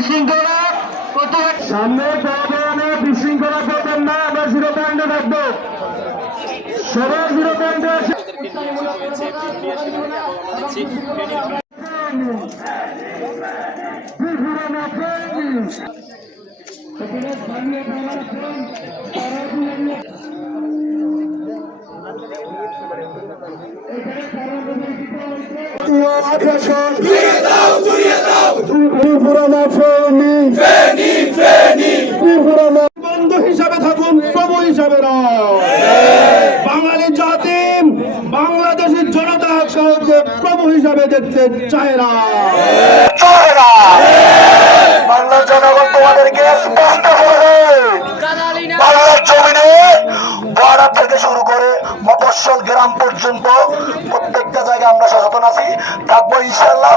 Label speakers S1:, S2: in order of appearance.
S1: বিশৃঙ্খলা করতে সামনে যাবে বিশৃঙ্খলা করবেন না আমরা জিরো পয়েন্টে থাকব সবাই জিরো পয়েন্টে আছে আগ্রাসন। ত্রিপুরা ফেনি। ত্রিপুরা বন্ধু হিসাবে থাকুন প্রভু হিসাবে বাঙালি জাতি বাংলাদেশের জনতা সহজে প্রভু হিসাবে দেখতে চায় না। বাংলার জনগণ তোমাদেরকে স্পষ্ট করে। বাংলার জমিনে বর্ডার থেকে শুরু করে মফস্বল গ্রাম পর্যন্ত প্রত্যেকটা জায়গায় আমরা সচেতন আছি। থাকব ইনশাল্লাহ